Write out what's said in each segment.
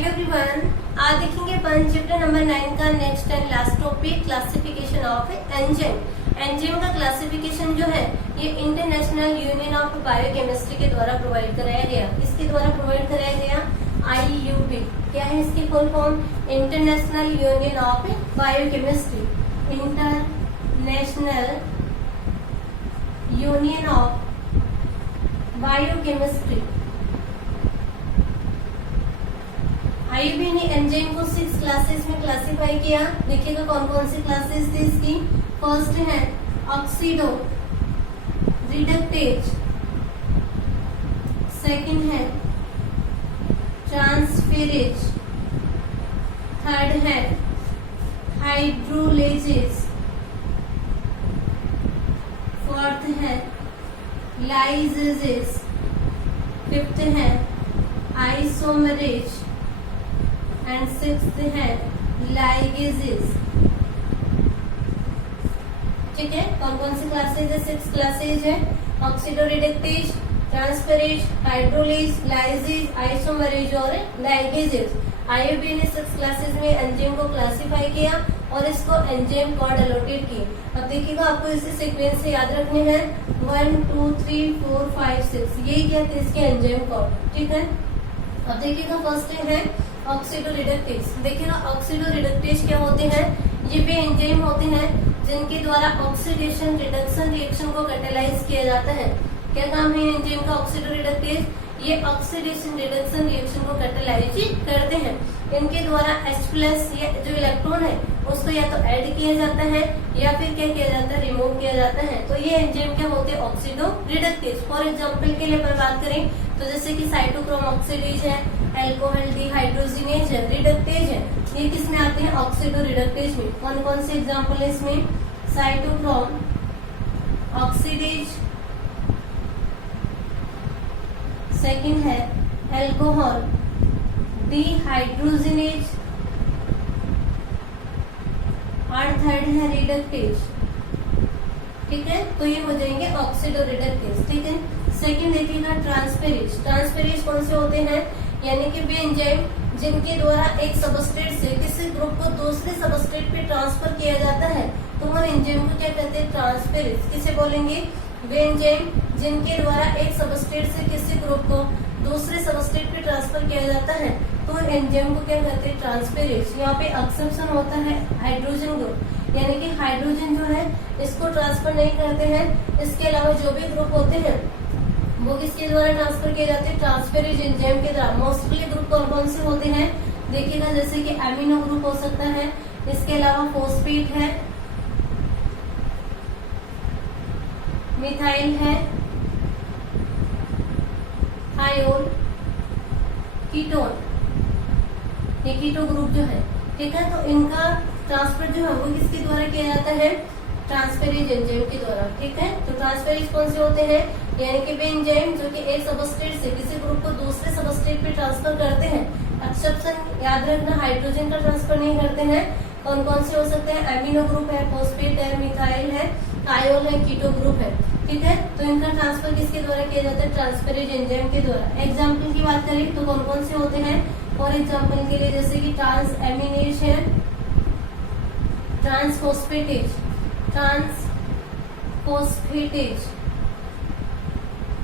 Hello everyone, आज देखेंगे अपन chapter number 9 का next and last topic classification of enzyme. Enzyme का क्लासिफिकेशन जो है ये इंटरनेशनल यूनियन ऑफ बायोकेमिस्ट्री के द्वारा प्रोवाइड कराया गया। इसके द्वारा प्रोवाइड कराया गया IUB। क्या है इसकी full form? International union of biochemistry. International union of biochemistry. IUB ने एंजाइम को 6 क्लासेस में क्लासिफाई किया। देखिएगा कौन कौन सी क्लासेस थी इसकी। फर्स्ट है ऑक्सीडो रिडक्टेज, सेकंड है ट्रांसफेरेज, थर्ड है हाइड्रोलेजेस, फोर्थ है लाइजेजेस, फिफ्थ है आइसोमरेज एंड सिक्स्थ है लाइगेजेस। ठीक है, कौन कौन सी क्लासेज है? 6 क्लासेज है। Oxido reductase, transferase, hydrolase, lyses, isomerase और लाइगेजेस। IUB ने 6 क्लासेज में एंजाइम को क्लासिफाई किया और इसको एंजाइम कोड एलोकेट किए। अब देखिएगा आपको इसे सीक्वेंस से याद रखने हैं 1 2 3 4 5 6। यही क्या थे इसके एंजाइम कोड। ठीक है, अब देखिएगा फर्स्ट है ऑक्सीडो रिडक्टेज। देखिएगा ऑक्सीडो रिडक्टेज क्या होते हैं? ये वे एंजाइम होते हैं जिनके द्वारा ऑक्सीडेशन रिडक्शन रिएक्शन को कैटेलाइज किया जाता है। क्या काम है एंजाइम का? ऑक्सीडो रिडक्टेज ये ऑक्सीडेशन रिडक्शन रिएक्शन को कैटेलाइज करते हैं। इनके द्वारा H+ या जो इलेक्ट्रॉन है उसको या तो ऐड किया जाता है या फिर क्या किया जाता है, रिमूव किया जाता है। तो ये एंजाइम क्या होते हैं? Oxido reductase. फॉर एग्जांपल के लिए अपन बात करें तो जैसे कि साइटोक्रोम ऑक्सीडेज है, अल्कोहल डिहाइड्रोजिनेज है, रिडक्टेज है, ये किसमें आते हैं? ऑक्सीडो रिडक्टेज में। कौन कौन से एग्जाम्पल है इसमें? साइटोक्रोम ऑक्सीडेज, सेकंड है अल्कोहल डिहाइड्रोजिनेज और थर्ड है रिडक्टेज। ठीक है, तो ये हो जाएंगे ऑक्सीडो रिडक्टेज। ठीक है, सेकंड देखिएगा ट्रांसफेरेज। ट्रांसफेरेज कौन से होते हैं? यानी कि वे एंजाइम जिनके द्वारा एक सबस्ट्रेट से किसी ग्रुप को दूसरे सबस्ट्रेट पे ट्रांसफर किया जाता है तो उन एंजाइम को क्या कहते हैं? ट्रांसफेरेज। किसे बोलेंगे? वे एंजाइम जिनके द्वारा एक सबस्ट्रेट से किसी ग्रुप को दूसरे सबस्ट्रेट पे ट्रांसफर किया जाता है तो उन एंजाइम को क्या कहते हैं? ट्रांसफेरेज। यहाँ पे एक्सेप्शन होता है हाइड्रोजन ग्रुप, यानी कि हाइड्रोजन जो है इसको ट्रांसफर नहीं करते हैं। इसके अलावा जो भी ग्रुप होते हैं वो किसके द्वारा ट्रांसफर किए जाते हैं? ट्रांसफेरेज एंजाइम के द्वारा। मोस्टली ग्रुप कौन कौन से होते हैं? देखिएगा जैसे कि एमिनो ग्रुप हो सकता है, इसके अलावा फॉस्फेट है, मिथाइल है, थायोल, कीटोन, ये कीटो ग्रुप जो है। ठीक है, तो इनका ट्रांसफर जो है वो किसके द्वारा किया जाता है? ट्रांसफेरेज एंजाइम के द्वारा। ठीक है, तो ट्रांसफेरेज कौन से होते हैं? यानी कि वे एंजाइम जो कि एक सबस्ट्रेट से किसी ग्रुप को दूसरे सबस्ट्रेट पे ट्रांसफर करते हैं। एक्सेप्शन याद रखना, हाइड्रोजन का ट्रांसफर नहीं करते हैं। कौन कौन से हो सकते हैं? एमिनो ग्रुप है, फॉस्फेट है, मिथाइल है, थायोल है, कीटो ग्रुप है। ठीक है, तो इनका ट्रांसफर किसके द्वारा किया जाता है? ट्रांसफेरेज एंजाइम के द्वारा। एग्जाम्पल की बात करें तो कौन कौन से होते हैं? फॉर एग्जाम्पल के लिए जैसे कि ट्रांस एमिनेज है, ट्रांसफॉस्फेटेज, ट्रांसफॉस्फेटेज।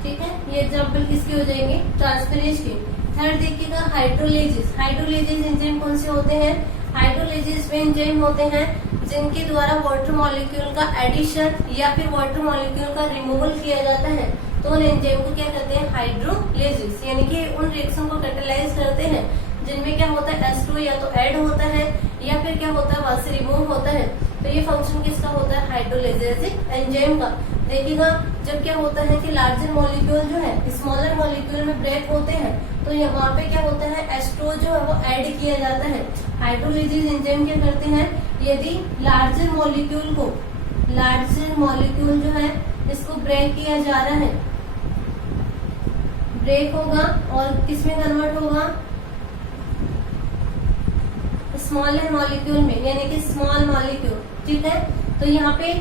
ठीक है, ये एग्जाम्पल किसके हो जाएंगे? ट्रांसफेरेज के। थर्ड देखिएगा हाइड्रोलेजेस। हाइड्रोलेजेस एंजाइम कौन से होते हैं? हाइड्रोलेजेस वे एंजाइम होते हैं जिनके द्वारा वाटर मॉलिक्यूल का एडिशन या फिर वाटर मॉलिक्यूल का रिमूवल किया जाता है तो उन एंजाइम को क्या कहते हैं? हाइड्रोलेजेस। यानी कि उन रिएक्शन को कैटेलाइज करते हैं जिनमें क्या होता है? H2 या तो ऐड होता है या फिर क्या होता है? वहां से रिमूव होता है। तो ये फंक्शन किसका होता है? हाइड्रोलेजेस एंजाइम का। देखिएगा जब क्या होता है कि लार्जर मॉलिक्यूल जो है स्मॉलर मॉलिक्यूल में ब्रेक होते हैं तो वहाँ पे क्या होता है? H2 जो है वो ऐड किया जाता है। हाइड्रोलेजेस एंजाइम क्या करते हैं? यदि लार्जर मॉलिक्यूल जो है इसको ब्रेक किया जा रहा है, ब्रेक होगा और किसमें कन्वर्ट होगा? स्मॉलर मॉलिक्यूल में, यानी कि स्मॉल मॉलिक्यूल। ठीक है, तो यहाँ पे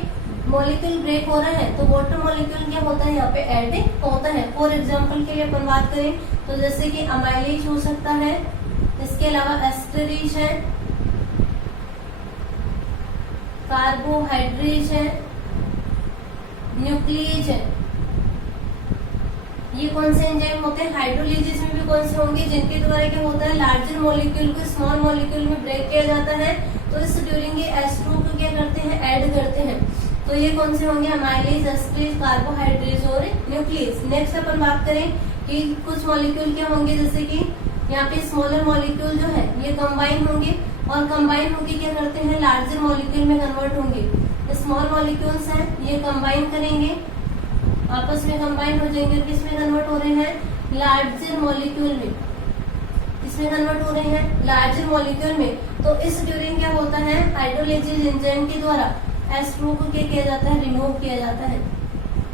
मॉलिक्यूल ब्रेक हो रहा है तो वाटर मॉलिक्यूल क्या होता है? यहाँ पे ऐड होता है। फॉर एग्जाम्पल के लिए अपन बात करें तो जैसे कि अमाइलेज हो सकता है, इसके अलावा एस्टरेज है, कार्बोहाइड्रेट है, न्यूक्लियेज है। ये कौन से एंजाइम होते हैं? हाइड्रोलिसिस में भी कौन से होंगे? जिनके द्वारा क्या होता है, लार्जर मॉलिक्यूल को स्मॉल मॉलिक्यूल में ब्रेक किया जाता है। तो इस ड्यूरिंग ये H2 को क्या करते हैं, ऐड करते हैं। तो ये कौन से होंगे? अमाइलेज, एस्टरेज, कार्बोहाइड्रेट और न्यूक्लियस। नेक्स्ट अपन बात करें कि कुछ मॉलिक्यूल क्या होंगे, जैसे कि यहाँ पे स्मॉलर मॉलिक्यूल जो है ये कंबाइन होंगे और कंबाइन होके क्या करते हैं, लार्जर मॉलिक्यूल में कन्वर्ट होंगे। स्मॉल मॉलिक्यूल्स हैं ये कंबाइन करेंगे, आपस में कंबाइन हो जाएंगे। किसमें कन्वर्ट हो रहे हैं? लार्जर मॉलिक्यूल में। किसमें कन्वर्ट हो रहे हैं? लार्जर मॉलिक्यूल में। तो इस ड्यूरिंग क्या होता है, हाइड्रोलिसिस एंजाइम के द्वारा H2 को क्या किया जाता है, रिमूव किया जाता है।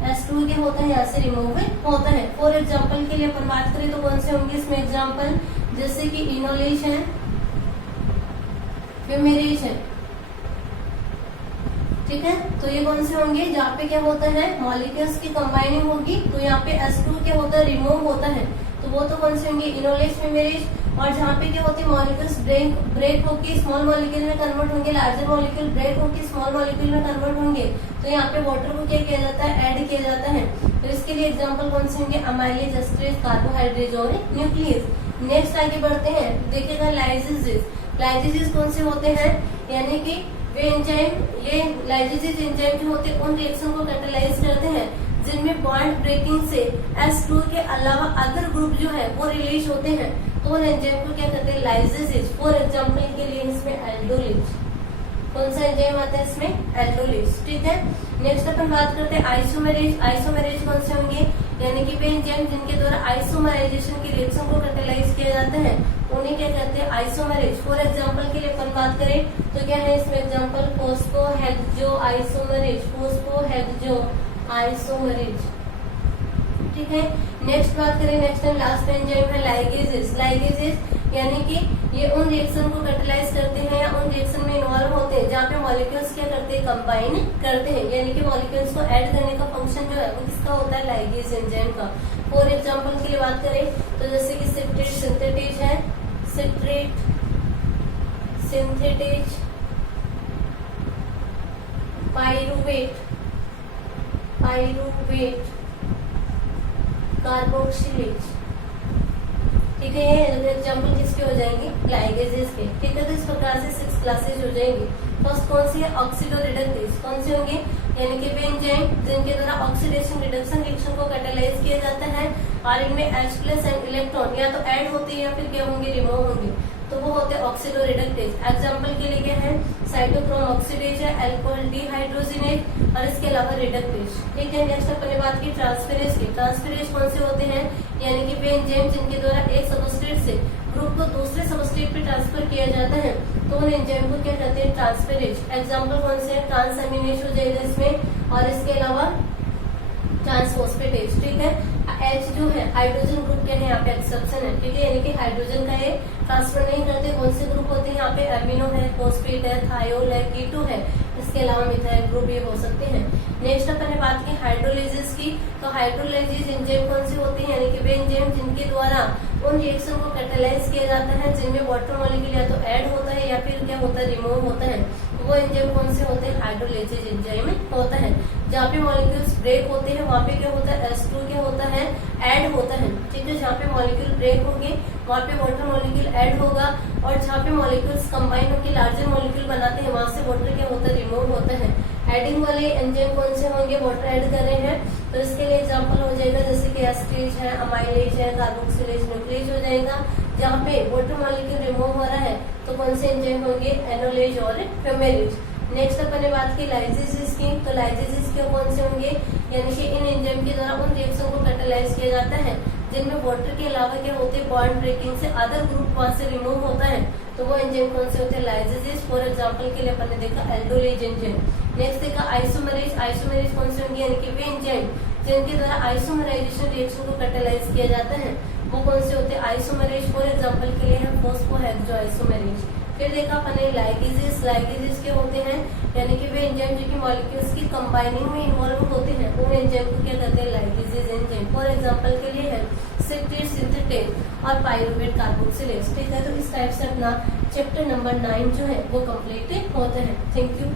H2 क्या होता है, यहाँ से रिमूव होता है। फॉर एग्जाम्पल के लिए अपन बात करें तो कौन से होंगे इसमें एग्जाम्पल, जैसे कि इनोलेज है, फ्यूमेरेज है, ठीक है। तो ये कौन से होंगे, जहाँ पे क्या होता है, मॉलिक्यूल्स की कंबाइनिंग होगी। तो यहाँ पे H2 क्या होता है, रिमूव होता है। तो वो तो कौन से होंगे, इनोलेज, फ्यूमेरेज। और जहाँ पे क्या होते हैं, मॉलिक्यूल्स ब्रेक होके स्मॉल मॉलिक्यूल में कन्वर्ट होंगे, लार्जर मॉलिक्यूल ब्रेक होके स्मॉल मॉलिक्यूल में कन्वर्ट होंगे। तो यहाँ पे वाटर को क्या किया जाता है, ऐड किया जाता है। तो इसके लिए एग्जाम्पल कौन से होंगे, अमाइलेज, एस्टरेज, कार्बोहाइड्रेट और न्यूक्लियस। नेक्स्ट आगे बढ़ते हैं, देखिएगा लाइसिस। लाइसिस कौन से होते हैं, यानी कि वे एंजाइम, ये लाइसिस एंजाइम जो होते हैं उन रिएक्शन को कैटालाइज करते हैं जिनमें बॉन्ड ब्रेकिंग से H2 के अलावा अदर ग्रुप जो है वो रिलीज होते हैं। तो उन एंजाइम को क्या करते हैं, लाइसिस। फॉर एग्जाम्पल के लिए इसमें एल्डोलिज। कौन सा एंजाइम आता है इसमें, एल्डोलिज, ठीक है। नेक्स्ट अपन बात करते हैं आइसोमेरेज। आइसोमेरेज कौन से होंगे, यानी कि वे एंजाइम जिनके द्वारा आइसोमराइजेशन की रिएक्शन को कैटालाइज किया जाता है उन्हें क्या कहते हैं, आइसोमेरेज। फॉर एग्जाम्पल के लिए अपन बात करें तो क्या है इसमें एग्जाम्पल, फोस्फोहेक्सो आइसोमेरेज, फोस्फोहेक्सो आइसोमेरेज, ठीक है। नेक्स्ट बात करें, नेक्स्ट एंड लास्ट एंजाइम है लाइगेजेस। लाइगेजेस यानी कि ये उन रिएक्शन को कैटालाइज करते हैं या उन रिएक्शन में इन्वॉल्व होते हैं जहाँ पे मॉलिक्यूल्स क्या करते हैं, कंबाइन करते हैं। यानी कि मॉलिक्यूल्स को ऐड करने का फंक्शन जो है वो किसका होता है, लाइगेज एंजाइम का। फॉर एग्जाम्पल के लिए बात करें तो जैसे कि सिट्रेट सिंथेटेज है, citrate synthetase, pyruvate, pyruvate, carboxylase, ठीक है। ये एग्जाम्पल किसके हो जाएंगे, लाइगेजेस के, ठीक है। तो इस प्रकार से 6 क्लासेज हो जाएंगी। फर्स्ट कौन सी है, ऑक्सीडोरिडक्टेज। कौन से होंगे, यानी कि वे एंजाइम जिनके द्वारा ऑक्सीडेशन रिडक्शन रिएक्शन को कैटालाइज किया जाता है और इनमें H+ एंड इलेक्ट्रॉन या तो ऐड होते हैं या फिर क्या होंगे, रिमूव होंगे। तो वो होते हैं ऑक्सीडोरिडक्टेज। एग्जाम्पल के लिए क्या है, साइटोक्रोम ऑक्सीडेज है, अल्कोहल डिहाइड्रोजिनेज और इसके अलावा रिडक्टेज, ठीक है। नेक्स्ट अपन ने बात की ट्रांसफेरेज की। ट्रांसफेरेज कौन से होते हैं, यानी कि वे एंजाइम जिनके द्वारा एक सबस्ट्रेट से ग्रुप को दूसरे सबस्ट्रेट पे ट्रांसफर किया जाता है तो उन एंजाइम को क्या कहते हैं, ट्रांसफेरेज। एग्जाम्पल कौन से है, ट्रांसएमिनेज हो जाएगा इसमें और इसके अलावा ट्रांसफॉस्फेटेज, ठीक है। H जो है हाइड्रोजन ग्रुप क्या है, यहाँ पे एक्सेप्शन है, ठीक है। यानी कि हाइड्रोजन का ये ट्रांसफर नहीं करते। कौन से ग्रुप होते हैं, यहाँ पे एमिनो है, फॉस्फेट है, थायोल है, कीटो है, इसके अलावा मिथाइल ग्रुप ये हो सकते हैं। नेक्स्ट अपन ने बात की हाइड्रोलाइसिस की। तो हाइड्रोलाइसिस एंजाइम कौन से होते हैं, यानी कि वे एंजाइम जिनके द्वारा उन रिएक्शन को कैटालाइज किया जाता है जिनमें वाटर मॉलिक्यूल या तो ऐड होता है या फिर क्या होता है, रिमूव होता है। तो वो एंजाइम कौन से होते हैं, हाइड्रोलाइसिस एंजाइम होता है। जहाँ पे मॉलिक्यूल्स ब्रेक होते हैं वहाँ पे क्या होता है, H2 क्या होता है, ऐड होता है, ठीक है। जहाँ पे मॉलिक्यूल ब्रेक होंगे वहाँ पे वाटर मॉलिक्यूल ऐड होगा और जहाँ पे मॉलिक्यूल्स कंबाइन होकर लार्जर मॉलिक्यूल बनाते हैं वहाँ से वाटर क्या होता है, रिमूव होता है। एडिंग वाले एंजाइम कौन से होंगे, वाटर ऐड कर रहे हैं तो इसके लिए एग्जांपल हो जाएगा जैसे कि एस्टरेज है, अमाइलेज है, कार्बोक्सिलेज, न्यूक्लियेज हो जाएगा। जहाँ पे वाटर मॉलिक्यूल रिमूव हो रहा है तो कौन से एंजाइम होंगे, एनोलेज और फ्यूमेरेज। नेक्स्ट अपन ने बात की लाइसिस की। तो लाइसिस के कौन से होंगे, यानी कि इन एंजाइम के द्वारा उन रिएक्शन को कैटालाइज किया जाता है जिनमें वाटर के अलावा क्या होते हैं, बॉन्ड ब्रेकिंग से अदर ग्रुप वहां से रिमूव होता है। तो वो एंजाइम कौन से होते हैं, लाइसिस। फॉर एग्जांपल के लिए अपन ने देखा एल्डोलेज एंजाइम। नेक्स्ट देखा आइसोमेरेज। आइसोमेरेज कौन से होंगे, यानी कि वे एंजाइम जिनके द्वारा आइसोमराइजेशन रिएक्शन को कैटालाइज किया जाता है वो कौन से होते हैं, आइसोमेरेज। फॉर एग्जांपल के लिए है फोस्फोहेक्सो आइसोमेरेज। फिर देखा अपन ने लाइगेजेस। लाइगेजेस के होते हैं यानी कि वे एंजाइम जो कि मॉलिक्यूल्स की कंबाइनिंग में इन्वॉल्व होते हैं उन एंजाइम को क्या कहते हैं, लाइगेजेस एंजाइम। फॉर एग्जांपल के लिए है सिट्रेट सिंथेटेज और पायरुवेट कार्बोक्सिलेज। ठीक है, तो इस टाइप से अपना चैप्टर नंबर 9 जो है वो कंप्लीट होता है। Thank you.